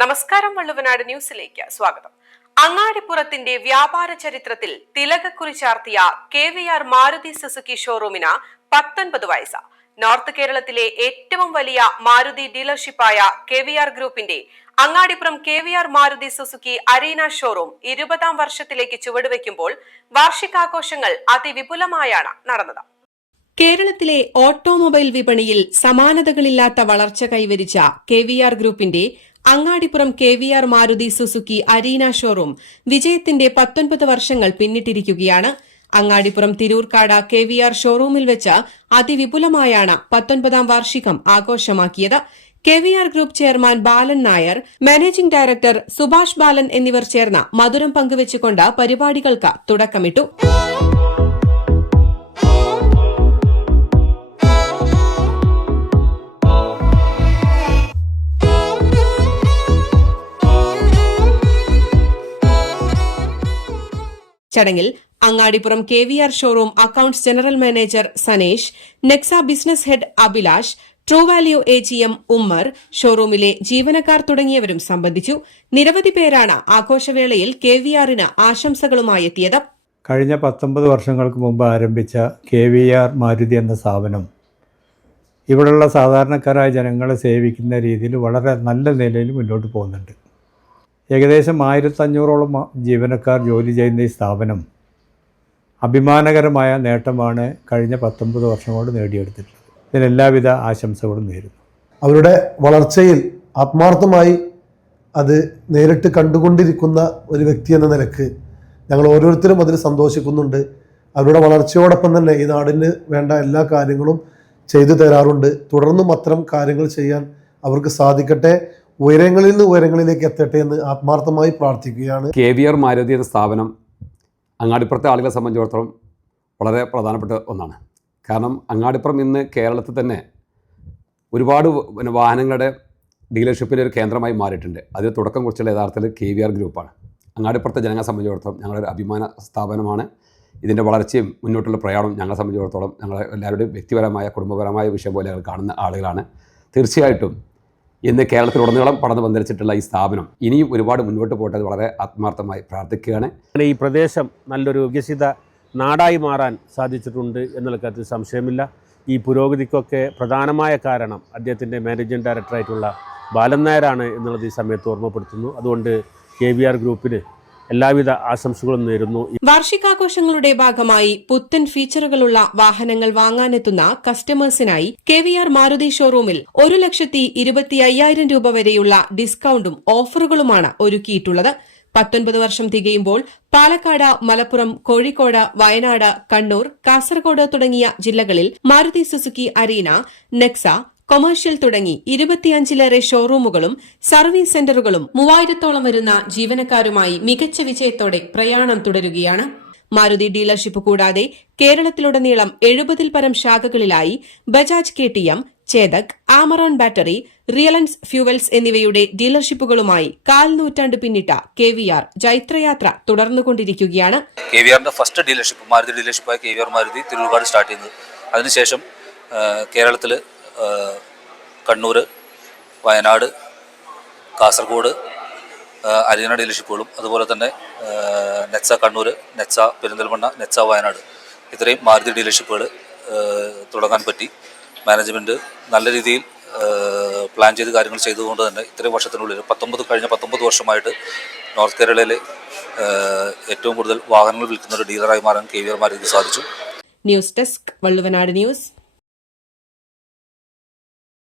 നമസ്കാരം, വള്ളുവനാട് ന്യൂസിലേക്ക് സ്വാഗതം. അങ്ങാടിപ്പുറത്തിന്റെ വ്യാപാര ചരിത്രത്തിൽ തിലകക്കുറി ചാർത്തിയ KVR മാരുതി സുസുക്കി ഷോറൂമിന് 19 വയസ്സ്. നോർത്ത് കേരളത്തിലെ ഏറ്റവും വലിയ മാരുതി ഡീലർഷിപ്പായ KVR ഗ്രൂപ്പിന്റെ Angadippuram KVR Maruti Suzuki Arena showroom 20ാം വർഷത്തിലേക്ക് ചുവടുവെക്കുമ്പോൾ വാർഷികാഘോഷങ്ങൾ അതിവിപുലമായാണ് നടന്നത്. കേരളത്തിലെ ഓട്ടോമൊബൈൽ വിപണിയിൽ സമാനതകളില്ലാത്ത വളർച്ച കൈവരിച്ച KVR ഗ്രൂപ്പിന്റെ Angadippuram KVR Maruti Suzuki Arena showroom വിജയത്തിന്റെ 19 വർഷങ്ങൾ പിന്നിട്ടിരിക്കുകയാണ്. അങ്ങാടിപ്പുറം തിരൂർക്കാട് KVR ഷോറൂമിൽ വെച്ച് അതിവിപുലമായാണ് 19ാം വാർഷികം ആഘോഷമാക്കിയത്. KVR group chairman Balan Nair, managing director Subhash Balan എന്നിവർ ചേർന്ന് മധുരം പങ്കുവച്ചുകൊണ്ട് പരിപാടികൾക്ക് തുടക്കമിട്ടു. ചടങ്ങിൽ Angadipuram KVR showroom accounts general manager Sanesh, Nexa business head Abhilash, True Value AGM Ummer, ഷോറൂമിലെ ജീവനക്കാർ തുടങ്ങിയവരും സംബന്ധിച്ചു. നിരവധി പേരാണ് ആഘോഷവേളയിൽ KVRന് ആശംസകളുമായി എത്തിയത്. കഴിഞ്ഞ 19 വർഷങ്ങൾക്ക് മുമ്പ് ആരംഭിച്ച KVR മാരുതി എന്ന സ്ഥാപനം ഇവിടെയുള്ള സാധാരണക്കാരായ ജനങ്ങളെ സേവിക്കുന്ന രീതിയിൽ വളരെ നല്ല നിലയിൽ മുന്നോട്ട് പോകുന്നുണ്ട്. ഏകദേശം 1500ഓളം ജീവനക്കാർ ജോലി ചെയ്യുന്ന ഈ സ്ഥാപനം അഭിമാനകരമായ നേട്ടമാണ് കഴിഞ്ഞ 19 വർഷം കൊണ്ട് നേടിയെടുത്തിട്ടുള്ളത്. ഇതിനെല്ലാവിധ ആശംസകളും നേരുന്നു. അവരുടെ വളർച്ചയിൽ ആത്മാർത്ഥമായി അത് നേരിട്ട് കണ്ടുകൊണ്ടിരിക്കുന്ന ഒരു വ്യക്തി എന്ന നിലക്ക് ഞങ്ങൾ ഓരോരുത്തരും അതിൽ സന്തോഷിക്കുന്നുണ്ട്. അവരുടെ വളർച്ചയോടൊപ്പം തന്നെ ഈ നാടിന് വേണ്ട എല്ലാ കാര്യങ്ങളും ചെയ്തു തരാറുണ്ട്. തുടർന്നും അത്തരം കാര്യങ്ങൾ ചെയ്യാൻ അവർക്ക് സാധിക്കട്ടെ, ഉയരങ്ങളിൽ നിന്ന് ഉയരങ്ങളിലേക്ക് എത്തട്ടെ എന്ന് ആത്മാർത്ഥമായി പ്രാർത്ഥിക്കുകയാണ്. KVR മാരുതി എന്ന സ്ഥാപനം അങ്ങാടിപ്പുറത്തെ ആളുകളെ സംബന്ധിച്ചിടത്തോളം വളരെ പ്രധാനപ്പെട്ട ഒന്നാണ്. കാരണം അങ്ങാടിപ്പുറം ഇന്ന് കേരളത്തിൽ തന്നെ ഒരുപാട് വാഹനങ്ങളുടെ ഡീലർഷിപ്പിൻ്റെ ഒരു കേന്ദ്രമായി മാറിയിട്ടുണ്ട്. അതിൽ തുടക്കം കുറിച്ചുള്ള യഥാർത്ഥത്തിൽ KVR ഗ്രൂപ്പാണ്. അങ്ങാടിപ്പുറത്തെ ജനങ്ങളെ സംബന്ധിച്ചിടത്തോളം ഞങ്ങളൊരു അഭിമാന സ്ഥാപനമാണ്. ഇതിൻ്റെ വളർച്ചയും മുന്നോട്ടുള്ള പ്രയാണവും ഞങ്ങളെ സംബന്ധിച്ചിടത്തോളം ഞങ്ങളെ എല്ലാവരുടെയും വ്യക്തിപരമായ കുടുംബപരമായ വിഷയം പോലെ ഞങ്ങൾ കാണുന്ന ആളുകളാണ്. തീർച്ചയായിട്ടും ഇന്ന് കേരളത്തിലുടനീളം പടർന്നു പന്തലിച്ചിട്ടുള്ള ഈ സ്ഥാപനം ഇനിയും ഒരുപാട് മുന്നോട്ട് പോകട്ടെ വളരെ ആത്മാർത്ഥമായി പ്രാർത്ഥിക്കുകയാണ്. ഈ പ്രദേശം നല്ലൊരു വികസിത നാടായി മാറാൻ സാധിച്ചിട്ടുണ്ട് എന്നുള്ള കാര്യത്തിൽ സംശയമില്ല. ഈ പുരോഗതിക്കൊക്കെ പ്രധാനമായ കാരണം അദ്ദേഹത്തിൻ്റെ മാനേജിംഗ് ഡയറക്ടറായിട്ടുള്ള ബാലൻ നായരാണ് എന്നുള്ളത് ഈ സമയത്ത് ഓർമ്മപ്പെടുത്തുന്നു. അതുകൊണ്ട് KVR ഗ്രൂപ്പിന് എല്ലാവിധ ആശംസകളും നേരുന്നു. വാർഷികാഘോഷങ്ങളുടെ ഭാഗമായി പുത്തൻ ഫീച്ചറുകളുള്ള വാഹനങ്ങൾ വാങ്ങാനെത്തുന്ന കസ്റ്റമേഴ്സിനായി KVR മാരുതി ഷോറൂമിൽ 1,25,000 രൂപ വരെയുള്ള ഡിസ്കൌണ്ടും ഓഫറുകളുമാണ് ഒരുക്കിയിട്ടുള്ളത്. 19 വർഷം തികയുമ്പോൾ പാലക്കാട്, മലപ്പുറം, കോഴിക്കോട്, വയനാട്, കണ്ണൂർ, കാസർഗോഡ് തുടങ്ങിയ ജില്ലകളിൽ Maruti Suzuki Arena, Nexa, commercial തുടങ്ങി 25ലേറെ ഷോറൂമുകളും സർവീസ് സെന്ററുകളും 3000ഓളം വരുന്ന ജീവനക്കാരുമായി മികച്ച വിജയത്തോടെ പ്രയാണം തുടരുകയാണ്. മാരുതി ഡീലർഷിപ്പ് കൂടാതെ കേരളത്തിലുടനീളം 70ൽ പരം ശാഖകളിലായി Bajaj KTM, Chetak, Amaron battery, Reliance fuels എന്നിവയുടെ ഡീലർഷിപ്പുകളുമായി 4 നൂറ്റാണ്ട് പിന്നിട്ട KVR ജൈത്രയാത്ര തുടർന്നുകൊണ്ടിരിക്കുകയാണ്. KVRന്റെ ഫസ്റ്റ് ഡീലർഷിപ്പ് മാരുതി ഡീലർഷിപ്പായ KVR മാരുതി തിരൂർക്കാട് സ്റ്റാർട്ട് ചെയ്യുന്നത്. അതിനുശേഷം കേരളത്തിൽ കണ്ണൂർ, വയനാട്, കാസർഗോഡ് അരീന ഡീലർഷിപ്പുകളും അതുപോലെ തന്നെ നെക്സ കണ്ണൂർ, നെക്സ പെരിന്തൽമണ്ണ, നെക്സ വയനാട് ഇത്രയും മാരുതി ഡീലർഷിപ്പുകൾ തുടങ്ങാൻ പറ്റി. മാനേജ്മെൻറ്റ് നല്ല രീതിയിൽ പ്ലാൻ ചെയ്ത് കാര്യങ്ങൾ ചെയ്തുകൊണ്ട് തന്നെ ഇത്രയും വർഷത്തിനുള്ളിൽ കഴിഞ്ഞ 19 വർഷമായിട്ട് നോർത്ത് കേരളയിൽ ഏറ്റവും കൂടുതൽ വാഹനങ്ങൾ വിൽക്കുന്ന ഒരു ഡീലറായി മാറാൻ KVR മാരുതിക്ക് സാധിച്ചു. News desk, Valluvanad news.